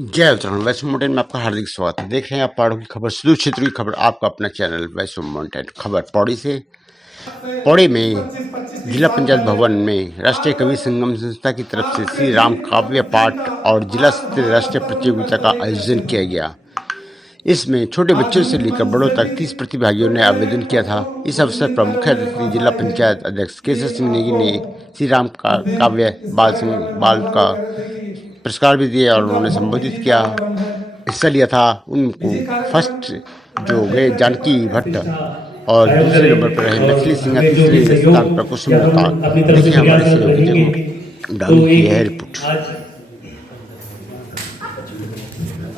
जय उत्तराखंड। वैष्णो माउंटेन में आपका हार्दिक स्वागत है। देख रहे हैं आप पहाड़ों की खबर, सुदूर क्षेत्र की खबर, आपका अपना चैनल वैष्णो माउंटेन खबर पौड़ी से। पौड़ी में जिला पंचायत भवन में राष्ट्रीय कवि संगम संस्था की तरफ से श्री राम काव्य पाठ और जिला स्तरीय राष्ट्रीय प्रतियोगिता का आयोजन किया गया। इसमें छोटे बच्चों से लेकर बड़ों तक 30 प्रतिभागियों ने आवेदन किया था। इस अवसर पर मुख्य अतिथि जिला पंचायत अध्यक्ष केसर सिंह नेगी ने श्री राम का काव्य बाल का पुरस्कार भी दिए और उन्होंने संबोधित किया, हिस्सा लिया था। उनको फर्स्ट जो गए जानकी भट्ट और दूसरे नंबर पर रहे मैथिली सिंह, तीसरे स्थान पर कुसुम लता। देखिए हमारे सहयोगी जगह डालू की है रिपोर्ट।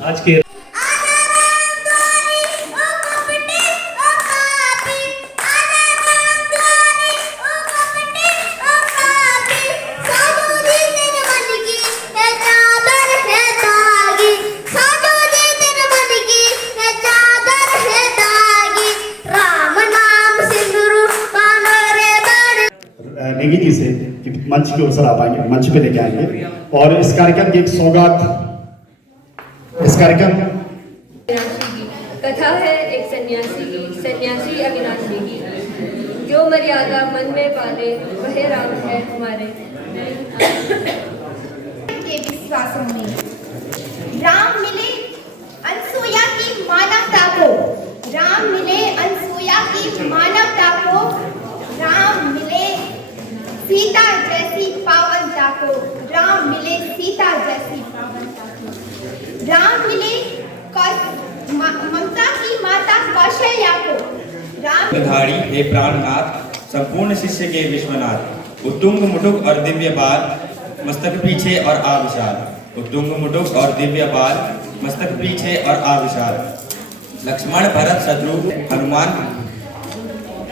आज के नेगी जी से मंच की ओर से आप आएंगे, मंच पे लेके आएंगे और इस कार्यक्रम की एक सौगात, इस कार्यक्रम कथा है एक सन्यासी की, सन्यासी अविनाशी की। जो मर्यादा मन में पाले वह राम है हमारे। के विश्वासों में राम मिले अनसुया की मानवता को, राम मिले अनसुया की मानवता को, राम मिले सीता जैसी पावनता को, राम मिले सीता जैसी पावनता को, राम मिले ममता की माता कौशल्या को, राम धारी हे प्राणनाथ संपूर्ण शिष्य के विश्वनाथ। उत्तुंग मुटुक और दिव्य बाल मस्तक पीछे और आविशाल, उत्तुंग मुटुक और दिव्य बाल मस्तक पीछे और आविशाल। लक्ष्मण भरत शत्रु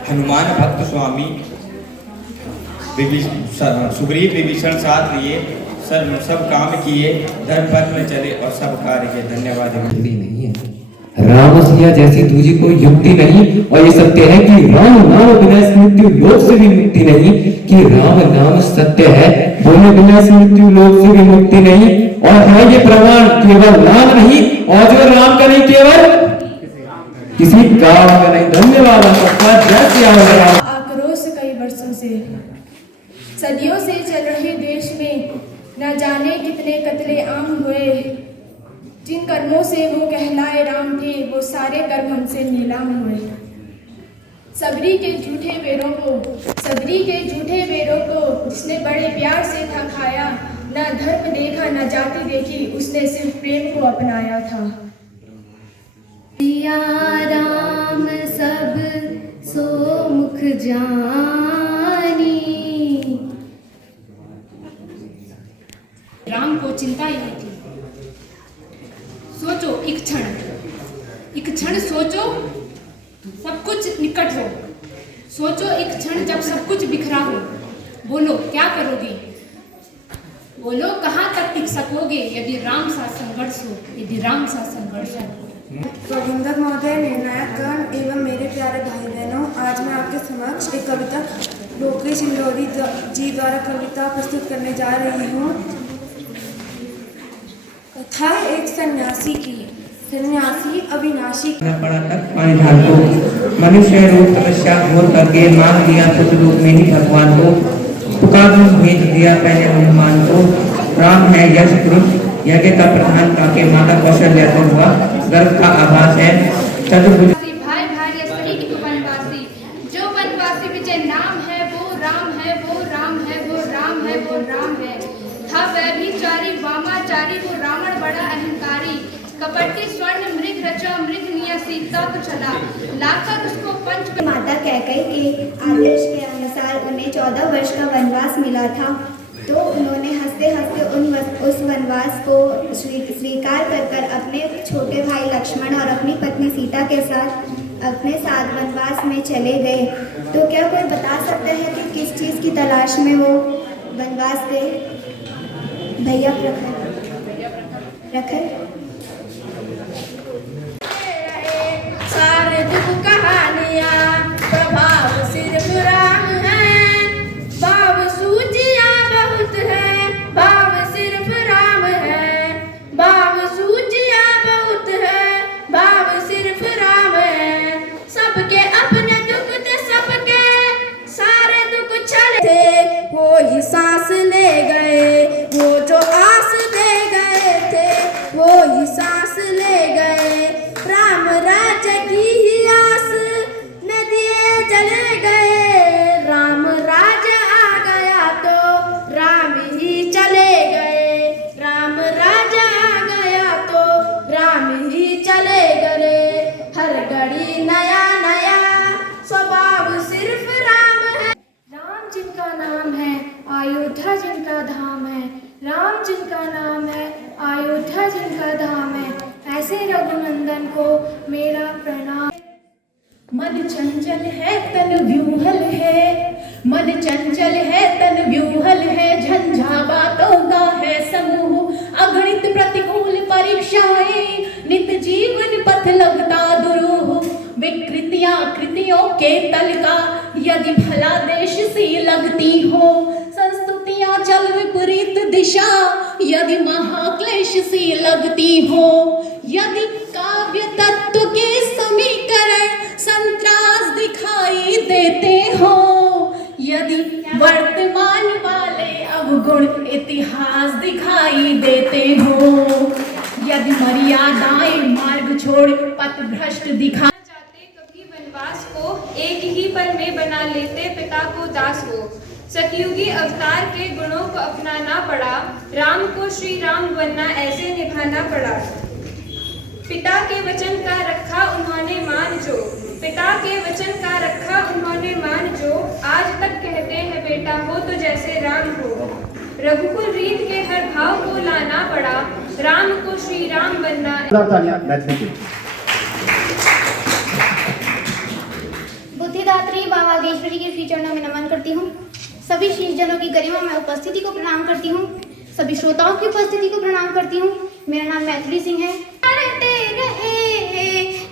हनुमान भक्त स्वामी, सुग्रीव विभीषण साथ लिए सब काम किए, धर्म पथ में चले और सब कार्य किए। धन्यवाद। नहीं है राम सिया जैसी दूजी कोई युक्ति नहीं, और ये सत्य है कि राम नाम बिना मृत्यु लोक से भी मुक्ति नहीं, कि राम नाम सत्य है, बोले बिना मृत्यु लोक से भी मुक्ति नहीं। और है ये प्रमाण केवल नाम नहीं, और जो राम का नहीं केवल किसी काम का नहीं। धन्यवाद। आक्रोश कई वर्षों से, सदियों से चल रहे देश में न जाने कितने कत्ले आम हुए। जिन कर्मों से वो कहलाए राम थे, वो सारे कर्म हमसे नीलाम हुए। सबरी के झूठे बेरों को जिसने बड़े प्यार से था खाया, न धर्म देखा न जाति देखी, उसने सिर्फ प्रेम को अपनाया था। सिया राम सब सो मुख जानी। राम को चिंता ही नहीं थी। सोचो एक क्षण सोचो, सब कुछ निकट हो। सोचो एक क्षण जब सब कुछ बिखरा हो, बोलो क्या करोगे, बोलो कहाँ तक टिक सकोगे यदि राम सा संघर्ष हो, यदि राम सा संघर्ष हो। प्रबंधक महोदय, निर्णायक गण एवं मेरे प्यारे भाई बहनों, आज मैं आपके समक्ष एक कविता डोकरी सिंदौरी जी द्वारा कविता प्रस्तुत करने जा रही हूँ। कथा एक सन्यासी की, सन्यासी अविनाशी की। पड़ा तक पानी ढाल को मनुष्य रूप तपस्या घोर करके मांग लिया पुत्र रूप में ही भगवान को, पुकार भेज दिया पहले हनुमान को। राम है यश पुरुष यज्ञ का प्रधान, काके माता कौशल्या को हुआ गर्भ का आभास है। चतुर्भुज भाई भाई सही की वनवासी, जो वनवासी विजय नाम है वो राम है, वो राम है, वो राम है, वो राम है। था वह भी चारी वामाचारी, वो रावण बड़ा अहंकारी। कपटी स्वर्ण मृग रचा मृग निया, सीता को चला लाकर उसको पंच। माता कैकेयी के आदेश के अनुसार उन्हें 14 वर्ष का वनवास मिला था, तो उन्होंने हंसते हंसते उस वनवास को स्वीकार कर अपने छोटे भाई लक्ष्मण और अपनी पत्नी सीता के साथ अपने साथ वनवास में चले गए। तो क्या कोई बता सकता है कि किस चीज़ की तलाश में वो वनवास गए? भैया प्रखर सारे दुख कहानियाँ प्रभाव सिर्फ राम है, भाव सूझिया बहुत है, भाव सिर्फ राम है, भाव सांस ले गए, वो जो आस दे गए थे वो ही सांस ले गए। राम राज्य की ही आस में दिए जले गए, राम राज्य आ गया तो राम ही चले गए, राम राज्य आ गया तो राम ही चले गए। हर घड़ी नया नया स्वभाव सिर्फ राम है। राम जिनका नाम है अयोध्या जिनका धाम है, राम जिनका नाम है अयोध्या जिनका धाम है, ऐसे रघुनंदन को मेरा प्रणाम। मन चंचल है तन व्यूहल है, मन चंचल है तन व्यूहल है, झंझा बातों का है समूह, अगणित प्रतिकूल परीक्षाएं, नित जीवन पथ लगता दुरूह, विकृतियां कृतियों के तल का यदि भला देश सी लगती हो, संस्तुतियां चल विपरीत दिशा यदि महाक्लेश सी लगती हो, यदि काव्य तत्व के समीकरण संतरास दिखाई देते हो, यदि वर्तमान वाले अवगुण इतिहास दिखाई देते हो, यदि मर्यादाएं मार्ग छोड़ पथ भ्रष्ट दिखा जाते कभी वनवास को, एक ही पल में बना लेते पिता को दास को, सतयुगी अवतार के गुणों को अपनाना पड़ा, राम को श्री राम बनना ऐसे निभाना पड़ा। पिता के वचन का रखा उन्होंने मान जो, पिता के वचन का रखा उन्होंने मान जो, आज तक कहते हैं बेटा हो तो जैसे राम हो। रघुकुल रीत के हर भाव को लाना पड़ा, राम को श्री राम बनना। बुद्धिदात्री माँ वागेश्वरी के श्री चरणों में नमन करती हूँ। सभी शीर्षजनों की गरिमा में उपस्थिति को प्रणाम करती हूँ। सभी श्रोताओं की उपस्थिति को प्रणाम करती हूँ। मेरा नाम मैथिली सिंह है। तारते रहे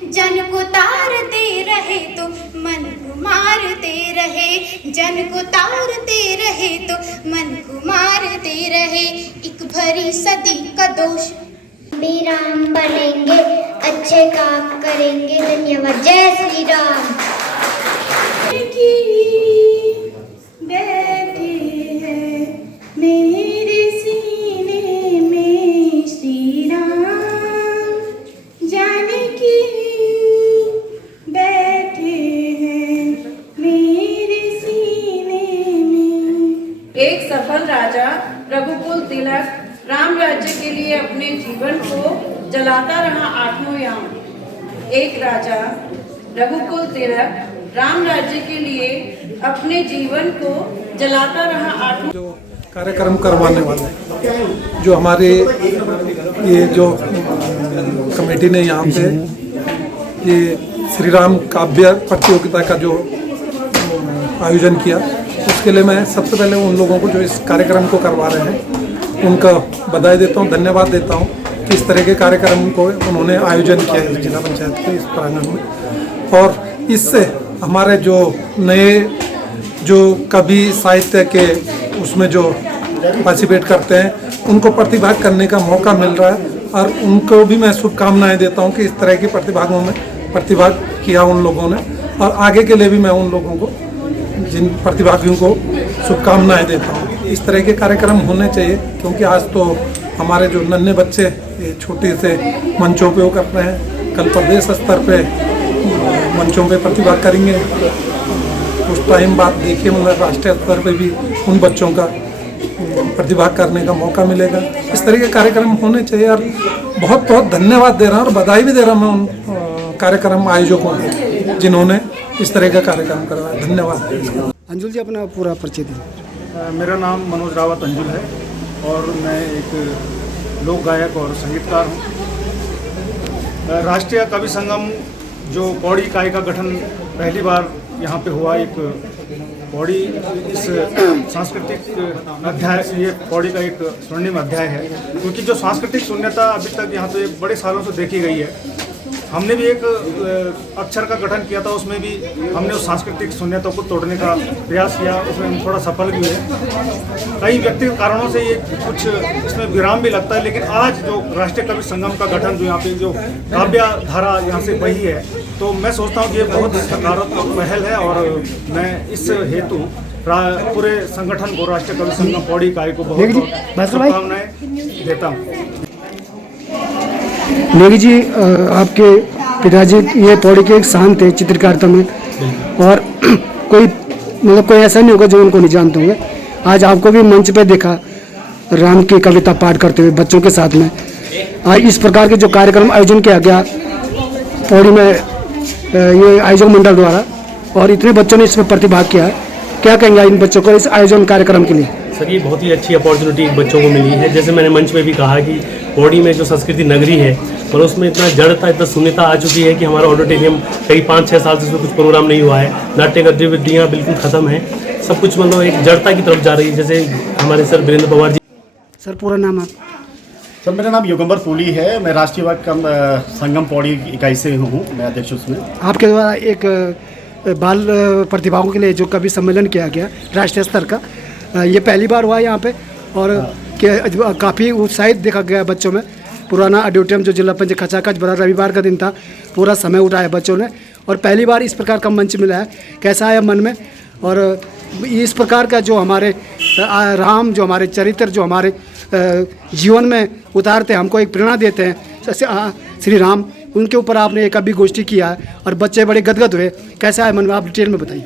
जन को, तारते रहे तो मन को मारते रहे, जन को तारते रहे तो मन को मारते रहे। एक भरी सदी का दोष भी राम बनेंगे, अच्छे काम करेंगे। धन्यवाद। जय श्री राम। बैठे हैं मेरे सीने में श्री राम, जानकी बैठे हैं मेरे सीने में। एक सफल राजा रघुकुल तिलक राम राज्य के लिए अपने जीवन को जलाता रहा आठों याम। एक राजा रघुकुल तिलक राम राज्य के लिए अपने जीवन को जलाता रहा आठों। जो कार्यक्रम करवाने वाले जो हमारे ये जो कमेटी ने यहाँ पे ये श्री राम काव्य प्रतियोगिता का जो आयोजन किया, उसके लिए मैं सबसे पहले उन लोगों को जो इस कार्यक्रम को करवा रहे हैं उनका बधाई देता हूँ, धन्यवाद देता हूँ कि इस तरह के कार्यक्रम को उन्होंने आयोजन किया है जिला पंचायत के इस प्रांगण में। और इससे हमारे जो नए जो कवि साहित्य के उसमें जो पार्टिसिपेट करते हैं उनको प्रतिभाग करने का मौका मिल रहा है, और उनको भी मैं शुभकामनाएं देता हूं कि इस तरह के प्रतिभागों में प्रतिभाग किया उन लोगों ने, और आगे के लिए भी मैं उन लोगों को जिन प्रतिभागियों को शुभकामनाएं देता हूं। इस तरह के कार्यक्रम होने चाहिए, क्योंकि आज तो हमारे जो नन्हे बच्चे ये छोटे से मंचों पे वो कर रहे हैं, कल प्रदेश स्तर पे मंचों पे प्रतिभाग करेंगे, कुछ टाइम बाद देखिए मतलब राष्ट्रीय स्तर पे भी उन बच्चों का प्रतिभाग करने का मौका मिलेगा। इस तरह के कार्यक्रम होने चाहिए, और बहुत बहुत धन्यवाद दे रहा हूँ और बधाई भी दे रहा हूँ मैं उन कार्यक्रम आयोजकों को जिन्होंने इस तरह का कार्यक्रम करवाया। धन्यवाद। अंजुल जी अपना पूरा परिचय दीजिए। मेरा नाम मनोज रावत अंजुल है और मैं एक लोक गायक और संगीतकार हूँ। राष्ट्रीय कवि संगम जो पौड़ी इकाई का गठन पहली बार यहाँ पे हुआ, एक पौड़ी इस सांस्कृतिक अध्याय, ये पौड़ी का एक स्वर्णिम अध्याय है, क्योंकि जो सांस्कृतिक शून्यता अभी तक यहाँ पे बड़े सालों से देखी गई है, हमने भी एक अक्षर का गठन किया था, उसमें भी हमने उस सांस्कृतिक शून्यता को तोड़ने का प्रयास किया, उसमें हम थोड़ा सफल भी हुए। कई व्यक्तिगत कारणों से ये कुछ इसमें विराम भी लगता है, लेकिन आज जो राष्ट्रीय कवि संगम का गठन जो यहाँ पे जो काव्य धारा यहाँ से बही है, तो मैं सोचता हूँ कि ये बहुत सकारात्मक पहल है और मैं इस हेतु पूरे संगठन को, राष्ट्रीय कवि संगम पौड़ी इकाई को बहुत शुभकामनाएं देता हूँ। नेगी जी, आपके पिताजी ये पौड़ी के एक शान थे चित्रकारिता में, और कोई ऐसा नहीं होगा जो उनको नहीं जानते होंगे। आज आपको भी मंच पे देखा राम की कविता पाठ करते हुए बच्चों के साथ में। आज इस प्रकार के जो कार्यक्रम आयोजन किया गया पौड़ी में ये आयोजक मंडल द्वारा, और इतने बच्चों ने इसमें प्रतिभाग किया है, क्या कहेंगे इन बच्चों को इस आयोजन कार्यक्रम के लिए? सर, ये बहुत ही अच्छी अपॉर्चुनिटी बच्चों को मिली है। जैसे मैंने मंच में भी कहा कि पौड़ी में जो संस्कृति नगरी है, और उसमें इतना जड़ता, इतना शून्यता आ चुकी है कि हमारा ऑडिटोरियम कई 5-6 साल से उसमें कुछ प्रोग्राम नहीं हुआ है। नाट्य गतिविधियाँ बिल्कुल ख़त्म है, सब कुछ मतलब एक जड़ता की तरफ जा रही है। जैसे हमारे सर वीरेंद्र पवार जी। सर, पूरा नाम आप? सर, मेरा नाम योगंबर फूली है, मैं राष्ट्रीय संगम पौड़ी इकाई से हूँ, मैं अध्यक्ष उसमें। आपके द्वारा एक बाल प्रतिभाओं के लिए जो कवि सम्मेलन किया गया राष्ट्रीय स्तर का, ये पहली बार हुआ यहाँ पे, और काफ़ी उत्साहित देखा गया बच्चों में। पुराना ऑडिटोरियम जो जिला पंचायत खचाखच भरा, रविवार का दिन था, पूरा समय उठाया बच्चों ने, और पहली बार इस प्रकार का मंच मिला है। कैसा आया मन में? और इस प्रकार का जो हमारे राम, जो हमारे चरित्र, जो हमारे जीवन में उतारते हैं, हमको एक प्रेरणा देते हैं श्री राम, उनके ऊपर आपने एक अभी गोष्ठी किया है और बच्चे बड़े गदगद हुए। कैसा है मन में, आप डिटेल में बताइए।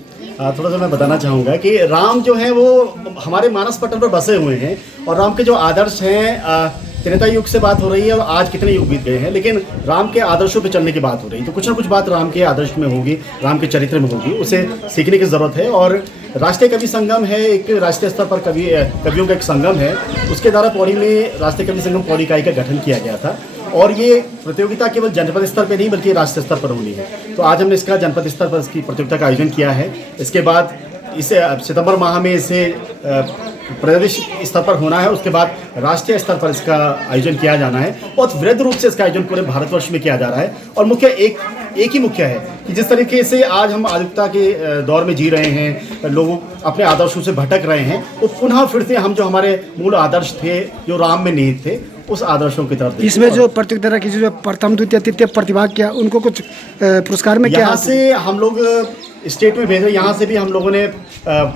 थोड़ा सा मैं बताना चाहूँगा कि राम जो है वो हमारे मानस पटल पर बसे हुए हैं, और राम के जो आदर्श हैं, त्रेता युग से बात हो रही है और आज कितने युग बीत गए हैं, लेकिन राम के आदर्शों पे चलने की बात हो रही है। तो कुछ ना कुछ बात राम के आदर्श में होगी, राम के चरित्र में होगी, उसे सीखने की ज़रूरत है। और राष्ट्रीय कवि संगम है, एक राष्ट्रीय स्तर पर कवियों का एक संगम है, उसके द्वारा पौड़ी में राष्ट्रीय कवि संगम पौड़ी इकाई का गठन किया गया था। और ये प्रतियोगिता केवल जनपद स्तर पर नहीं बल्कि राष्ट्रीय स्तर पर होनी है। तो आज हमने इसका जनपद स्तर पर इसकी प्रतियोगिता का आयोजन किया है। इसके बाद इसे सितंबर माह में इसे प्रदेश स्तर पर होना है, उसके बाद राष्ट्रीय स्तर पर इसका आयोजन किया जाना है। बहुत वृहद रूप से इसका आयोजन पूरे भारतवर्ष में किया जा रहा है। और मुख्य एक ही मुख्य है कि जिस तरीके से आज हम आधुनिकता के दौर में जी रहे हैं, लोग अपने आदर्शों से भटक रहे हैं, वो पुनः फिर से हम जो हमारे मूल आदर्श थे, जो राम में निहित थे, उस आदर्शों की तरफ। इसमें जो प्रतियोगिता की जो प्रथम, द्वितीय, तृतीय प्रतिभाग किया, उनको कुछ पुरस्कार में क्या? यहाँ से हम लोग स्टेट में भेजे, यहाँ से भी हम लोगों ने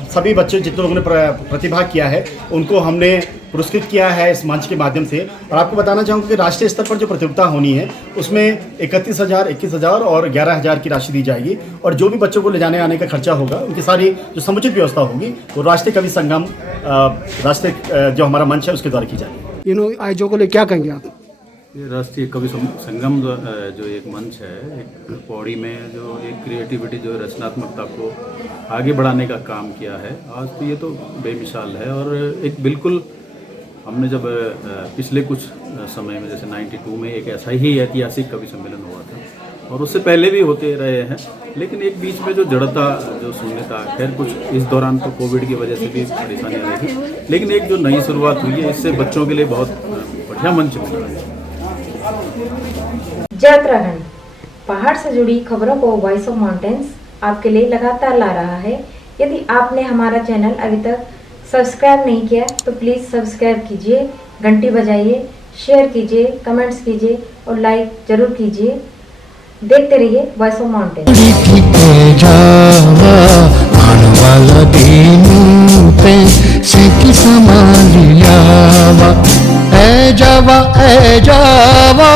सभी बच्चे जितने लोगों ने प्रतिभाग किया है उनको हमने पुरस्कृत किया है इस मंच के माध्यम से। और आपको बताना चाहूँगा कि राष्ट्रीय स्तर पर जो प्रतियोगिता होनी है उसमें 31,000, 21,00 और 11,000 की राशि दी जाएगी। और जो भी बच्चों को ले जाने आने का खर्चा होगा, उनकी सारी जो समुचित व्यवस्था होगी वो राष्ट्रीय कवि संगम, राष्ट्रीय जो हमारा मंच है उसके द्वारा की जाएगी। इन आयोजकों को लिए क्या कहेंगे आप? ये राष्ट्रीय कवि संगम जो एक मंच है, एक पौड़ी में जो एक क्रिएटिविटी, जो रचनात्मकता को आगे बढ़ाने का काम किया है आज, तो ये तो बेमिसाल है। और एक बिल्कुल हमने जब पिछले कुछ समय में, जैसे 92 में एक ऐसा ही ऐतिहासिक कवि सम्मेलन हुआ था, और उससे पहले भी होते रहे हैं, लेकिन एक बीच में जो जड़ता, जो शून्यता, खैर कुछ इस दौरान तो कोविड की वजह से भी परेशानियाँ रही, लेकिन एक जो नई शुरुआत हुई है, इससे बच्चों के लिए बहुत बढ़िया मंच मिला है। जय उत्तराखंड, पहाड़ से जुड़ी खबरों को वॉइस ऑफ माउंटेन्स आपके लिए लगातार ला रहा है। यदि आपने हमारा चैनल अभी तक सब्सक्राइब नहीं किया तो प्लीज़ सब्सक्राइब कीजिए, घंटी बजाइए, शेयर कीजिए, कमेंट्स कीजिए और लाइक जरूर कीजिए। देखते रहिए voice of mountains. A Java